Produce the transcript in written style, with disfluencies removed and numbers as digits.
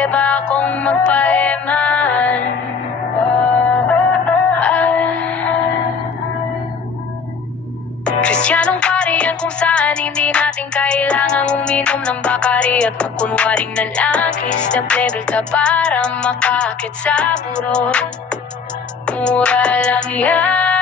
pwede ba akong magpaeman? Kristiyanong pari yan kung saan hindi natin kailangang uminom ng bakari at magkunwaring nalangis na level ka para makakit sa burol. Mura lang yan.